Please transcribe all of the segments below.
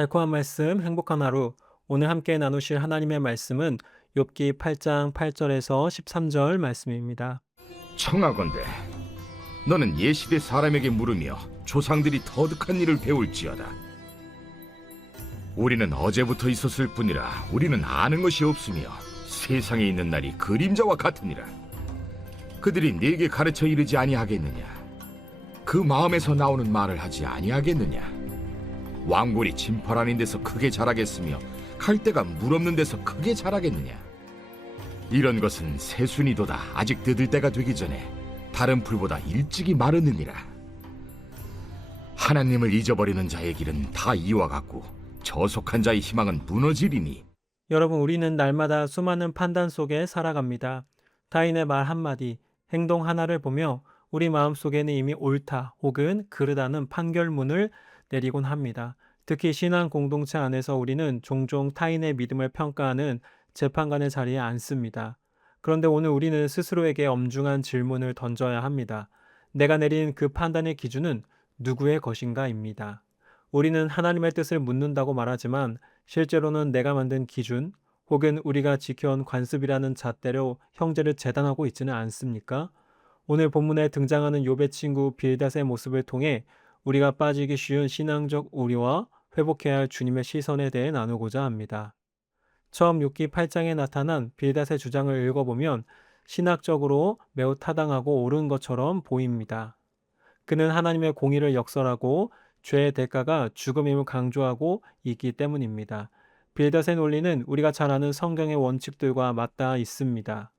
달콤한 말씀, 행복한 하루. 오늘 함께 나누실 하나님의 말씀은 욥기 8장 8절에서 13절 말씀입니다. 청하건대 너는 예시대 사람에게 물으며 조상들이 터득한 일을 배울지어다. 우리는 어제부터 있었을 뿐이라 우리는 아는 것이 없으며 세상에 있는 날이 그림자와 같으니라. 그들이 네게 가르쳐 이르지 아니하겠느냐? 그 마음에서 나오는 말을 하지 아니하겠느냐? 왕골이 진펄 아닌 데서 크게 자라겠으며 갈대가 물 없는 데서 크게 자라겠느냐? 이런 것은 새순이도다 아직 뜯을 때가 되기 전에 다른 풀보다 일찍이 마르느니라. 하나님을 잊어버리는 자의 길은 다 이와 같고 저속한 자의 희망은 무너지리니. 여러분, 우리는 날마다 수많은 판단 속에 살아갑니다. 타인의 말 한마디, 행동 하나를 보며 우리 마음속에는 이미 옳다 혹은 그르다는 판결문을 내리곤 합니다. 특히 신앙 공동체 안에서 우리는 종종 타인의 믿음을 평가하는 재판관의 자리에 앉습니다. 그런데 오늘 우리는 스스로에게 엄중한 질문을 던져야 합니다. 내가 내린 그 판단의 기준은 누구의 것인가입니다. 우리는 하나님의 뜻을 묻는다고 말하지만 실제로는 내가 만든 기준 혹은 우리가 지켜온 관습이라는 잣대로 형제를 재단하고 있지는 않습니까? 오늘 본문에 등장하는 욥의 친구 빌닷의 모습을 통해 우리가 빠지기 쉬운 신앙적 오류와 회복해야 할 주님의 시선에 대해 나누고자 합니다. 처음 욥기 8장에 나타난 빌닷의 주장을 읽어보면 신학적으로 매우 타당하고 옳은 것처럼 보입니다. 그는 하나님의 공의를 역설하고 죄의 대가가 죽음임을 강조하고 있기 때문입니다. 빌닷의 논리는 우리가 잘 아는 성경의 원칙들과 맞닿아 있습니다.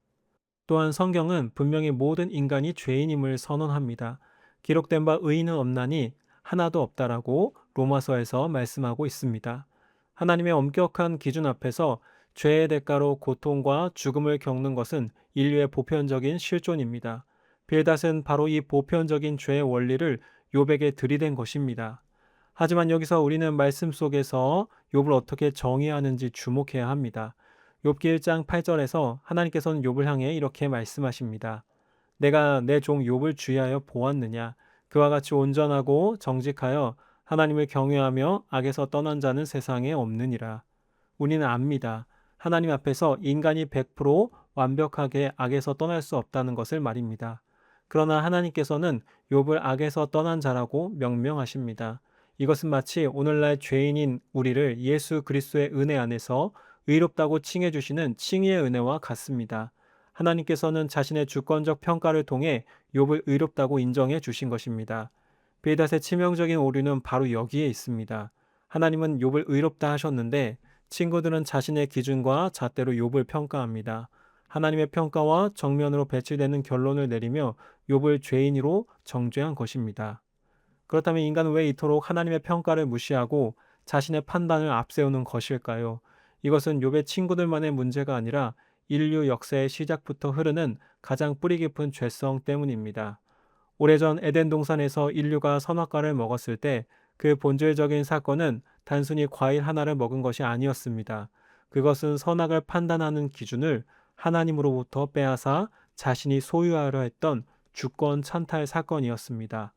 또한 성경은 분명히 모든 인간이 죄인임을 선언합니다. 기록된 바 의인은 없나니 하나도 없다라고 로마서에서 말씀하고 있습니다. 하나님의 엄격한 기준 앞에서 죄의 대가로 고통과 죽음을 겪는 것은 인류의 보편적인 실존입니다. 빌닷은 바로 이 보편적인 죄의 원리를 욥에게 들이댄 것입니다. 하지만 여기서 우리는 말씀 속에서 욥을 어떻게 정의하는지 주목해야 합니다. 욥기 1장 8절에서 하나님께서는 욥을 향해 이렇게 말씀하십니다. 내가 내 종 욥을 주의하여 보았느냐? 그와 같이 온전하고 정직하여 하나님을 경외하며 악에서 떠난 자는 세상에 없느니라. 우리는 압니다. 하나님 앞에서 인간이 100% 완벽하게 악에서 떠날 수 없다는 것을 말입니다. 그러나 하나님께서는 욥을 악에서 떠난 자라고 명명하십니다. 이것은 마치 오늘날 죄인인 우리를 예수 그리스도의 은혜 안에서 의롭다고 칭해 주시는 칭의의 은혜와 같습니다. 하나님께서는 자신의 주권적 평가를 통해 욥을 의롭다고 인정해 주신 것입니다. 빌닷의 치명적인 오류는 바로 여기에 있습니다. 하나님은 욥을 의롭다 하셨는데 친구들은 자신의 기준과 잣대로 욥을 평가합니다. 하나님의 평가와 정면으로 배치되는 결론을 내리며 욥을 죄인으로 정죄한 것입니다. 그렇다면 인간은 왜 이토록 하나님의 평가를 무시하고 자신의 판단을 앞세우는 것일까요? 이것은 욥의 친구들만의 문제가 아니라 인류 역사의 시작부터 흐르는 가장 뿌리 깊은 죄성 때문입니다. 오래전 에덴 동산에서 인류가 선악과를 먹었을 때 그 본질적인 사건은 단순히 과일 하나를 먹은 것이 아니었습니다. 그것은 선악을 판단하는 기준을 하나님으로부터 빼앗아 자신이 소유하려 했던 주권 찬탈 사건이었습니다.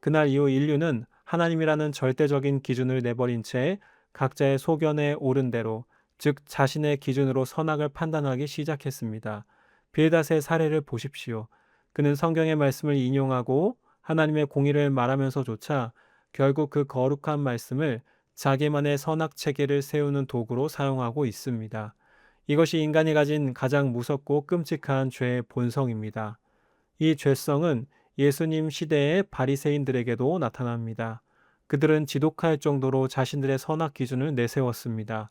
그날 이후 인류는 하나님이라는 절대적인 기준을 내버린 채 각자의 소견에 옳은 대로, 즉 자신의 기준으로 선악을 판단하기 시작했습니다. 빌닷의 사례를 보십시오. 그는 성경의 말씀을 인용하고 하나님의 공의를 말하면서조차 결국 그 거룩한 말씀을 자기만의 선악 체계를 세우는 도구로 사용하고 있습니다. 이것이 인간이 가진 가장 무섭고 끔찍한 죄의 본성입니다. 이 죄성은 예수님 시대의 바리새인들에게도 나타납니다. 그들은 지독할 정도로 자신들의 선악 기준을 내세웠습니다.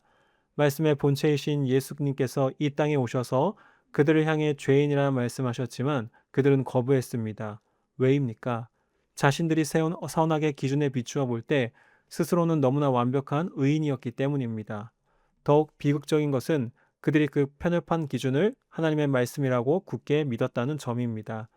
말씀의 본체이신 예수님께서 이 땅에 오셔서 그들을 향해 죄인이라 말씀하셨지만 그들은 거부했습니다. 왜입니까? 자신들이 세운 선악의 기준에 비추어 볼 때 스스로는 너무나 완벽한 의인이었기 때문입니다. 더욱 비극적인 것은 그들이 그 편협한 기준을 하나님의 말씀이라고 굳게 믿었다는 점입니다.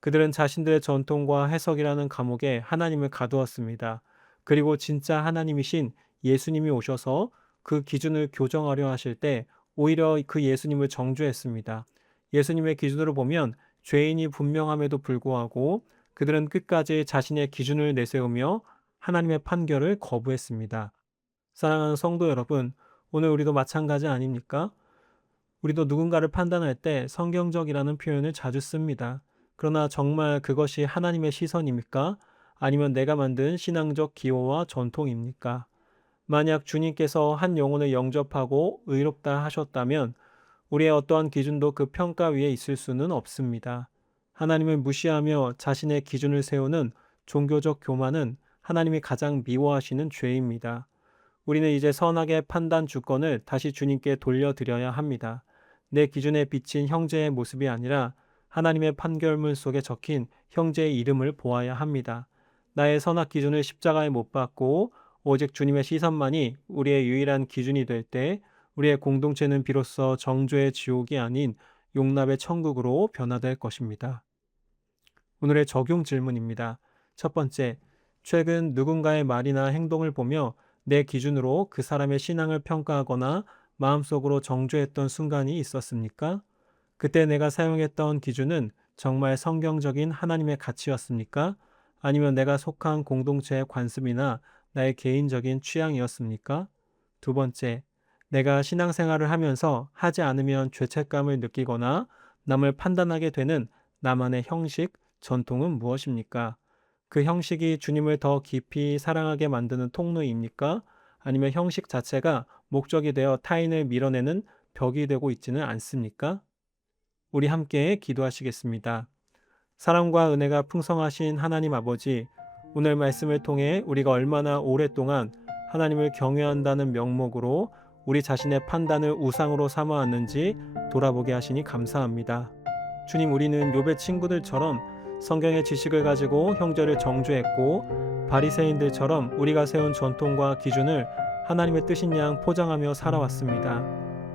그들은 자신들의 전통과 해석이라는 감옥에 하나님을 가두었습니다. 그리고 진짜 하나님이신 예수님이 오셔서 그 기준을 교정하려 하실 때 오히려 그 예수님을 정죄했습니다. 예수님의 기준으로 보면 죄인이 분명함에도 불구하고 그들은 끝까지 자신의 기준을 내세우며 하나님의 판결을 거부했습니다. 사랑하는 성도 여러분, 오늘 우리도 마찬가지 아닙니까? 우리도 누군가를 판단할 때 성경적이라는 표현을 자주 씁니다. 그러나 정말 그것이 하나님의 시선입니까? 아니면 내가 만든 신앙적 기호와 전통입니까? 만약 주님께서 한 영혼을 영접하고 의롭다 하셨다면 우리의 어떠한 기준도 그 평가 위에 있을 수는 없습니다. 하나님을 무시하며 자신의 기준을 세우는 종교적 교만은 하나님이 가장 미워하시는 죄입니다. 우리는 이제 선악의 판단 주권을 다시 주님께 돌려드려야 합니다. 내 기준에 비친 형제의 모습이 아니라 하나님의 판결문 속에 적힌 형제의 이름을 보아야 합니다. 나의 선악 기준을 십자가에 못 박고 오직 주님의 시선만이 우리의 유일한 기준이 될 때 우리의 공동체는 비로소 정죄의 지옥이 아닌 용납의 천국으로 변화될 것입니다. 오늘의 적용 질문입니다. 첫 번째, 최근 누군가의 말이나 행동을 보며 내 기준으로 그 사람의 신앙을 평가하거나 마음속으로 정죄했던 순간이 있었습니까? 그때 내가 사용했던 기준은 정말 성경적인 하나님의 가치였습니까? 아니면 내가 속한 공동체의 관습이나 나의 개인적인 취향이었습니까? 두 번째, 내가 신앙생활을 하면서 하지 않으면 죄책감을 느끼거나 남을 판단하게 되는 나만의 형식, 전통은 무엇입니까? 그 형식이 주님을 더 깊이 사랑하게 만드는 통로입니까? 아니면 형식 자체가 목적이 되어 타인을 밀어내는 벽이 되고 있지는 않습니까? 우리 함께 기도하시겠습니다. 사랑과 은혜가 풍성하신 하나님 아버지, 오늘 말씀을 통해 우리가 얼마나 오랫동안 하나님을 경외한다는 명목으로 우리 자신의 판단을 우상으로 삼아왔는지 돌아보게 하시니 감사합니다. 주님, 우리는 욥의 친구들처럼 성경의 지식을 가지고 형제를 정죄했고 바리새인들처럼 우리가 세운 전통과 기준을 하나님의 뜻인 양 포장하며 살아왔습니다.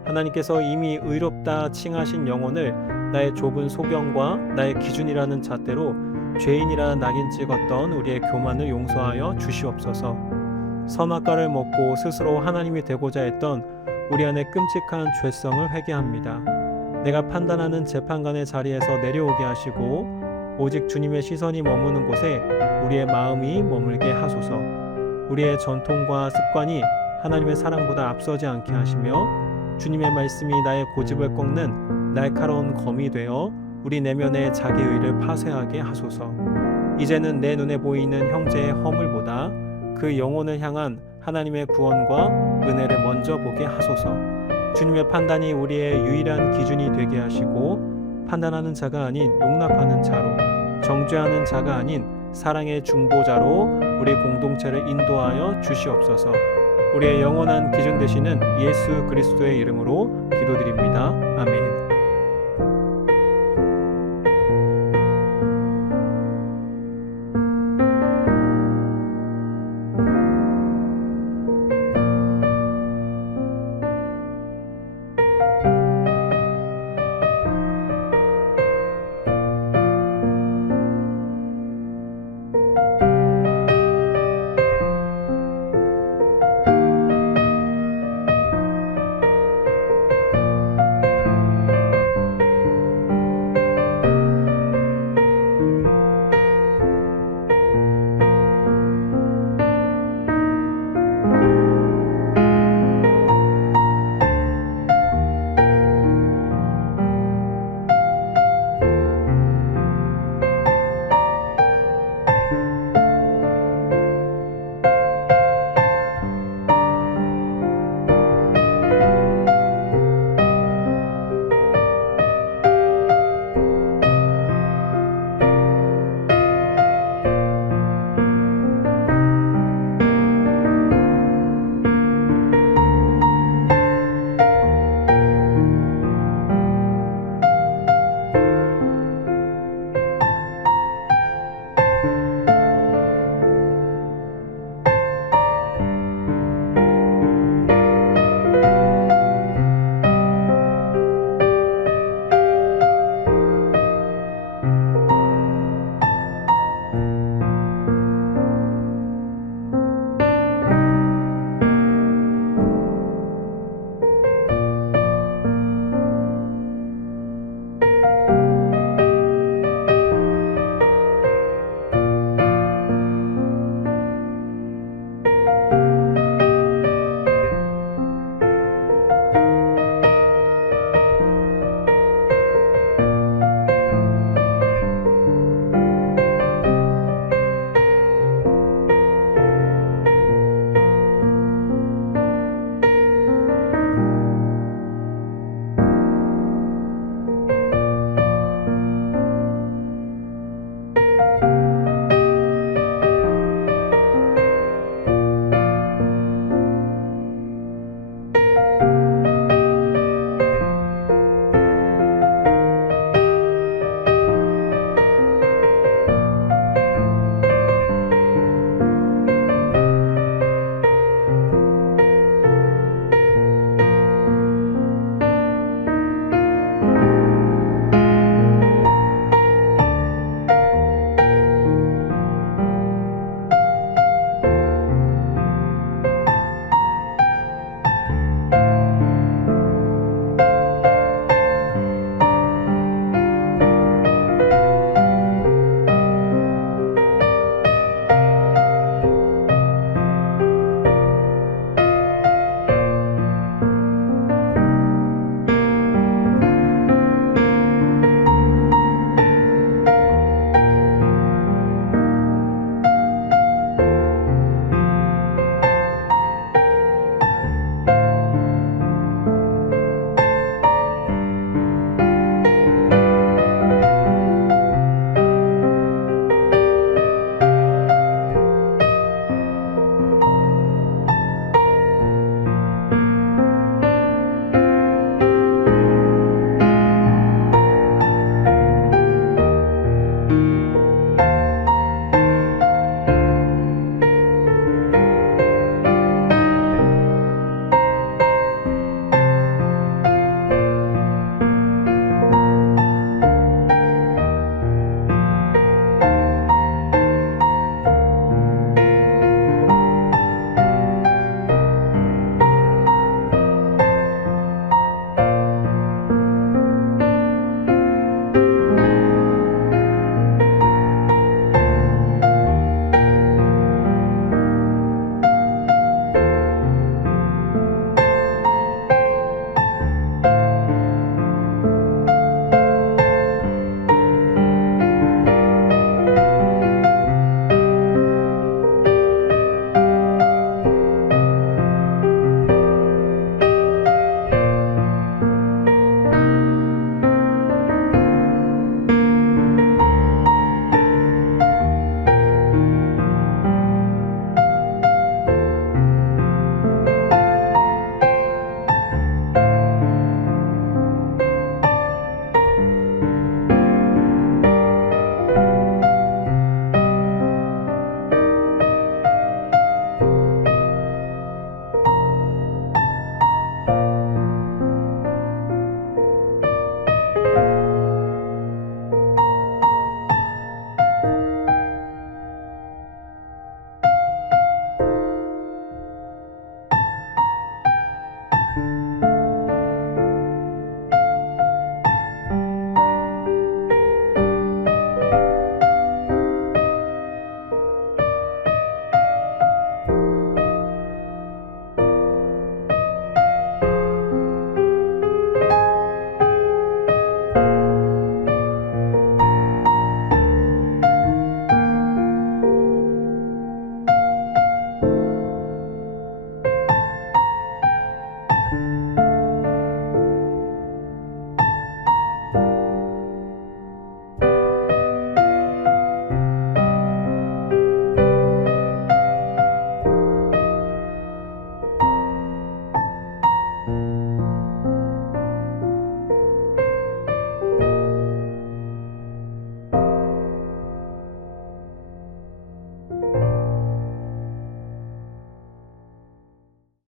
하나님께서 이미 의롭다 칭하신 영혼을 나의 좁은 소견과 나의 기준이라는 잣대로 죄인이라 낙인 찍었던 우리의 교만을 용서하여 주시옵소서. 선악과를 먹고 스스로 하나님이 되고자 했던 우리 안의 끔찍한 죄성을 회개합니다. 내가 판단하는 재판관의 자리에서 내려오게 하시고 오직 주님의 시선이 머무는 곳에 우리의 마음이 머물게 하소서. 우리의 전통과 습관이 하나님의 사랑보다 앞서지 않게 하시며 주님의 말씀이 나의 고집을 꺾는 날카로운 검이 되어 우리 내면의 자기 의를 파쇄하게 하소서. 이제는 내 눈에 보이는 형제의 허물보다 그 영혼을 향한 하나님의 구원과 은혜를 먼저 보게 하소서. 주님의 판단이 우리의 유일한 기준이 되게 하시고 판단하는 자가 아닌 용납하는 자로, 정죄하는 자가 아닌 사랑의 중보자로 우리 공동체를 인도하여 주시옵소서. 우리의 영원한 기준 되시는 예수 그리스도의 이름으로 기도드립니다. 아멘.